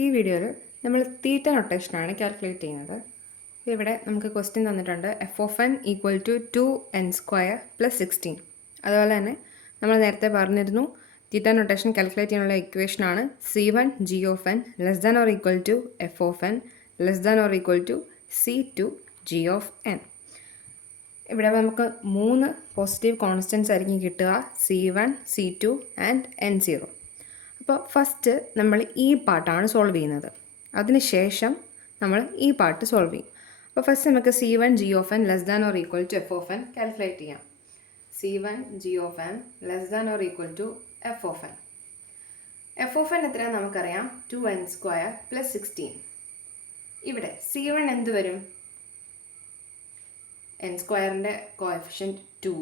ഈ വീഡിയോയിൽ നമ്മൾ തീറ്റ നൊട്ടേഷനാണ് കാൽക്കുലേറ്റ് ചെയ്യുന്നത്. ഇവിടെ നമുക്ക് ക്വസ്റ്റ്യൻ തന്നിട്ടുണ്ട് f(n) = 2n² + 16. അതുപോലെ തന്നെ നമ്മൾ നേരത്തെ പറഞ്ഞിരുന്നു തീറ്റ നൊട്ടേഷൻ കാൽക്കുലേറ്റ് ചെയ്യാനുള്ള ഇക്വേഷനാണ് C1 g(n) ≤ f(n) ≤ C2 g(n). ഇവിടെ നമുക്ക് 3 പോസിറ്റീവ് കോൺസ്റ്റൻസ് ആയിരിക്കും കിട്ടുക, C1, C2 ആൻഡ് n0. അപ്പോൾ ഫസ്റ്റ് നമ്മൾ ഈ പാർട്ടാണ് സോൾവ് ചെയ്യുന്നത്. അതിനുശേഷം നമ്മൾ ഈ പാർട്ട് സോൾവ് ചെയ്യും. അപ്പോൾ ഫസ്റ്റ് നമുക്ക് C1 g(n) ≤ f(n) കാൽക്കുലേറ്റ് ചെയ്യാം. C1 g(n) ≤ f(n). f(n) എത്രയാണെന്ന് നമുക്കറിയാം, 2n² + 16. ഇവിടെ C1 എന്ത് വരും? n²ൻ്റെ കോഎഫിഷ്യൻറ്റ് 2,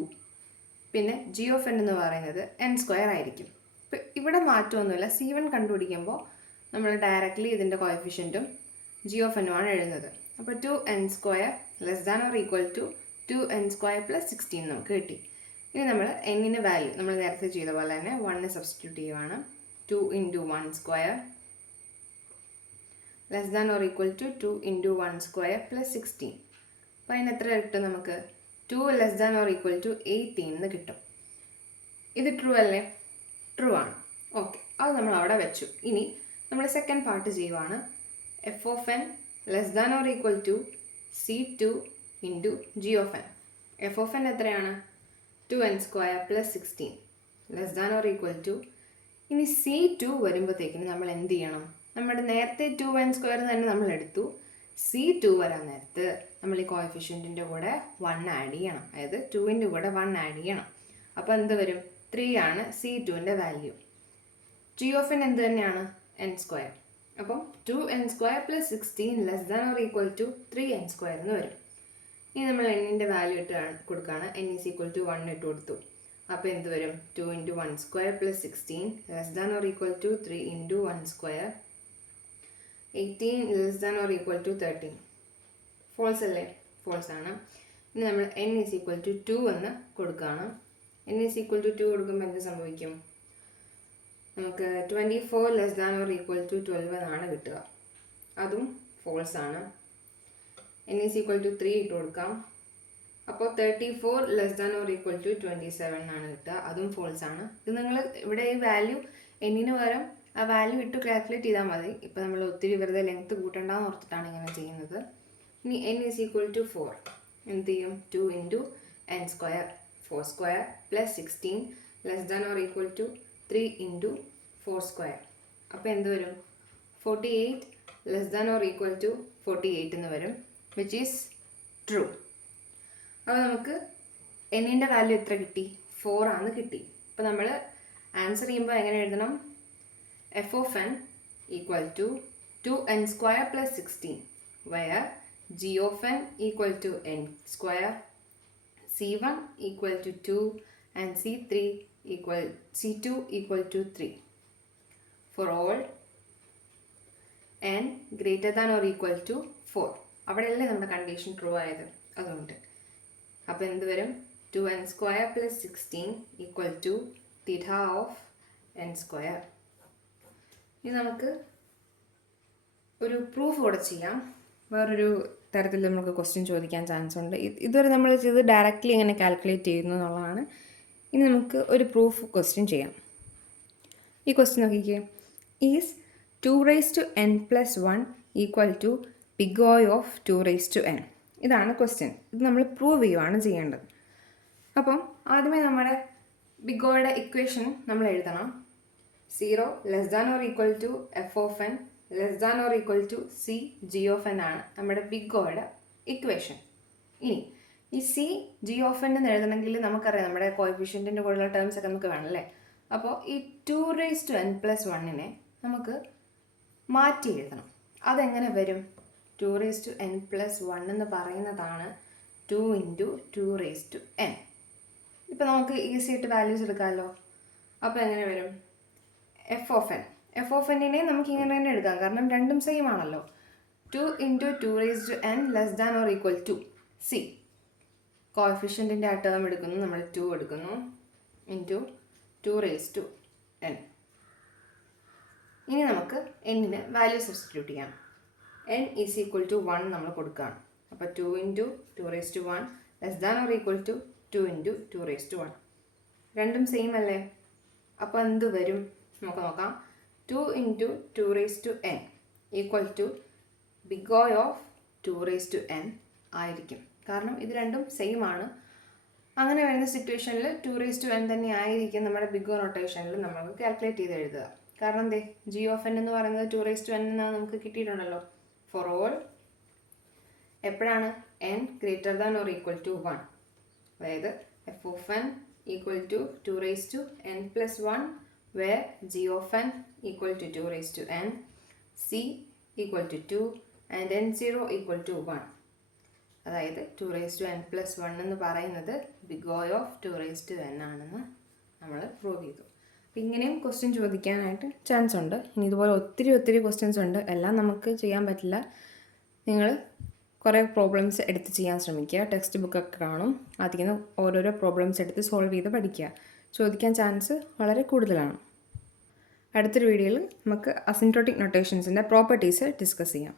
പിന്നെ g(n) എന്ന് പറയുന്നത് n² ആയിരിക്കും. ഇപ്പോൾ ഇവിടെ മാറ്റമൊന്നുമില്ല. C1 കണ്ടുപിടിക്കുമ്പോൾ നമ്മൾ ഡയറക്റ്റ്ലി ഇതിൻ്റെ കോഎഫിഷ്യൻറ്റും g(n) ആണ് എഴുതുന്നത്. അപ്പോൾ 2n² ≤ 2n² + 16 നമുക്ക് കിട്ടി. ഇനി നമ്മൾ n-ന് വാല്യൂ നമ്മൾ നേരത്തെ ചെയ്ത പോലെ തന്നെ 1 സബ്സ്റ്റിറ്റ്യൂട്ട് ചെയ്യുവാണ്. 2 × 1² ≤ 2 × 1² + 16. അപ്പോൾ അതിന് എത്ര കിട്ടും? നമുക്ക് 2 ≤ 18 എന്ന് കിട്ടും. ഇത് ട്രൂ അല്ലേ? ട്രൂ ആണ്. ഓക്കെ, അത് നമ്മൾ അവിടെ വെച്ചു. ഇനി നമ്മൾ സെക്കൻഡ് പാർട്ട് ചെയ്യുവാണ്. f(n) ≤ C2 × g(n). f(n) എത്രയാണ്? 2n² + 16 ≤ ഇനി C2 വരുമ്പോഴത്തേക്കിന് നമ്മൾ എന്ത് ചെയ്യണം? നമ്മുടെ നേരത്തെ 2n² തന്നെ നമ്മൾ എടുത്തു. C2 വരാൻ നേരത്ത് നമ്മൾ ഈ കോഎഫിഷ്യൻറ്റിൻ്റെ കൂടെ 1 ആഡ് ചെയ്യണം. അതായത് 2ൻ്റെ കൂടെ 1 ആഡ് ചെയ്യണം. അപ്പോൾ എന്ത് വരും? 3 ആണ് C2ൻ്റെ വാല്യൂ. g(n) എന്ത് തന്നെയാണ്? n². അപ്പം 2n² + 16 ≤ 3n² എന്ന് വരും. ഇനി നമ്മൾ n-ൻ്റെ വാല്യൂ ഇട്ട് കൊടുക്കുകയാണ്. n = 1 ഇട്ട് കൊടുത്തു. അപ്പോൾ എന്ത് വരും? 2 × 1² + 16 ≤ 3 × 1², 18 ≤ 13. ഫോൾസ് അല്ലേ? ഫോൾസ് ആണ്. ഇനി നമ്മൾ n = 2 എന്ന് കൊടുക്കുകയാണ്. n = 2 കൊടുക്കുമ്പോൾ എന്ത് സംഭവിക്കും? നമുക്ക് 24 ≤ 12 എന്നാണ് കിട്ടുക. അതും ഫോൾസ് ആണ്. n = 3 ഇട്ട് കൊടുക്കാം. അപ്പോൾ 34 ≤ 27 എന്നാണ് കിട്ടുക. അതും ഫോൾസ് ആണ്. ഇത് നിങ്ങൾ ഇവിടെ ഈ വാല്യൂ n-ന് പകരം ആ വാല്യൂ ഇട്ട് കാൽക്കുലേറ്റ് ചെയ്താൽ മതി. ഇപ്പോൾ നമ്മൾ ഒത്തിരി വെറുതെ ലെങ്ത്ത് കൂട്ടണ്ടെന്ന് ഓർത്തിട്ടാണ് ഇങ്ങനെ ചെയ്യുന്നത്. ഇനി n = 4 എന്ത് ചെയ്യും? 2 × n², 4² + 16 ≤ 3 × 4². അപ്പോൾ എന്ത് വരും? 48 ≤ 48 എന്ന് വരും, വിച്ച് ഈസ് ട്രൂ. അപ്പോൾ നമുക്ക് n-ൻ്റെ വാല്യൂ എത്ര കിട്ടി? 4 ആണ് കിട്ടി. അപ്പോൾ നമ്മൾ ആൻസർ ചെയ്യുമ്പോൾ എങ്ങനെ എഴുതണം? f(n) = 2n² + 16, where g(n) = n², C1 = 2 and C2 = 3 for all n greater than or equal to 4. അവിടെയല്ലേ നമ്മുടെ കണ്ടീഷൻ ട്രൂ ആയത്, അതുകൊണ്ട്. അപ്പോൾ എന്ത് വരും? 2n² + 16 = θ of n². ഇനി നമുക്ക് ഒരു പ്രൂഫ് കൂടെ ചെയ്യാം. വേറൊരു തരത്തിൽ നമുക്ക് ക്വസ്റ്റ്യൻ ചോദിക്കാൻ ചാൻസ് ഉണ്ട്. ഇതുവരെ നമ്മൾ ചെയ്ത് ഡയറക്റ്റ്ലി എങ്ങനെ കാൽക്കുലേറ്റ് ചെയ്യുന്നു എന്നുള്ളതാണ്. ഇനി നമുക്ക് ഒരു പ്രൂഫ് ക്വസ്റ്റ്യൻ ചെയ്യാം. ഈ ക്വസ്റ്റ്യൻ നോക്കിക്കേ. Is 2n + 1 = big O of 2n? ഇതാണ് ക്വസ്റ്റ്യൻ. ഇത് നമ്മൾ പ്രൂവ് ചെയ്യുകയാണ് ചെയ്യേണ്ടത്. അപ്പം ആദ്യമേ നമ്മുടെ ബിഗ് ഓയുടെ ഇക്വേഷൻ നമ്മൾ എഴുതണം. 0 ≤ f(n) ≤ C g(n) ആണ് നമ്മുടെ ബിഗ് ഓയുടെ ഇക്വേഷൻ. ഇനി ഈ C g(n) എന്ന് എഴുതണമെങ്കിൽ നമുക്കറിയാം നമ്മുടെ കോഎഫിഷ്യൻറ്റിൻ്റെ കൂടെയുള്ള ടേംസ് ഒക്കെ നമുക്ക് വേണം അല്ലേ? അപ്പോൾ ഈ 2n + 1-നെ നമുക്ക് മാറ്റി എഴുതണം. അതെങ്ങനെ വരും? 2n + 1 എന്ന് പറയുന്നതാണ് 2 × 2n. ഇപ്പോൾ നമുക്ക് ഈസി ആയിട്ട് വാല്യൂസ് എടുക്കാമല്ലോ. അപ്പോൾ എങ്ങനെ വരും? f(n)നെ നമുക്ക് ഇങ്ങനെ തന്നെ എടുക്കാം, കാരണം രണ്ടും സെയിം ആണല്ലോ. 2 × 2n <= C. കോഎഫിഷ്യൻറ്റിൻ്റെ ആ ടേം എടുക്കുന്നു, നമ്മൾ 2 എടുക്കുന്നു, ഇൻറ്റു 2n. ഇനി നമുക്ക് എന്നിന് വാല്യൂ സബ്സ്റ്റിറ്റ്യൂട്ട് ചെയ്യാം. n ഈസ് ഈക്വൽ ടു 1 നമ്മൾ കൊടുക്കുകയാണ്. അപ്പോൾ 2 into 2⁻1 less than or equal to 2 into 2⁻1. രണ്ടും സെയിം അല്ലേ? അപ്പോൾ എന്ത് വരും നമുക്ക് നോക്കാം. 2 into 2n equal to big O of 2n ആയിരിക്കും. കാരണം ഇത് രണ്ടും സെയിം ആണ്. അങ്ങനെ വരുന്ന സിറ്റുവേഷനിൽ 2n തന്നെ ആയിരിക്കും നമ്മുടെ ബിഗ് O നൊട്ടേഷനിൽ നമുക്ക് കാൽക്കുലേറ്റ് ചെയ്ത് എഴുതുക. കാരണം എന്തേ, g ഓഫ് n എന്ന് പറയുന്നത് 2n എന്നാണ് നമുക്ക് കിട്ടിയിട്ടുണ്ടല്ലോ. ഫോർ ഓൾ എപ്പോഴാണ് n greater than or equal to 1, അതായത് f of n equal to 2n+1 where g of n equal to 2n, c equal to 2 and n0 equal to 1. അതായത് 2n+1 എന്ന് പറയുന്നത് ബിഗ് O ഓഫ് 2n ആണെന്ന് നമ്മൾ prove ചെയ്തു. അപ്പോൾ ഇങ്ങനെയും question ചോദിക്കാനായിട്ട് chance ഉണ്ട്. ഇനി ഇതുപോലെ ഒത്തിരി ക്വസ്റ്റ്യൻസ് ഉണ്ട്. എല്ലാം നമുക്ക് ചെയ്യാൻ പറ്റില്ല. നിങ്ങൾ കുറേ പ്രോബ്ലംസ് എടുത്ത് ചെയ്യാൻ ശ്രമിക്കുക. ടെക്സ്റ്റ് ബുക്കൊക്കെ കാണും, അതിൽ നിന്ന് ഓരോരോ പ്രോബ്ലംസ് എടുത്ത് സോൾവ് ചെയ്ത് പഠിക്കുക. ചോദിക്കാൻ ചാൻസ് വളരെ കൂടുതലാണ്. അടുത്തൊരു വീഡിയോയിൽ നമുക്ക് അസിൻപ്റ്റോട്ടിക് നൊട്ടേഷൻസിൻ്റെ പ്രോപ്പർട്ടീസ് ഡിസ്കസ് ചെയ്യാം.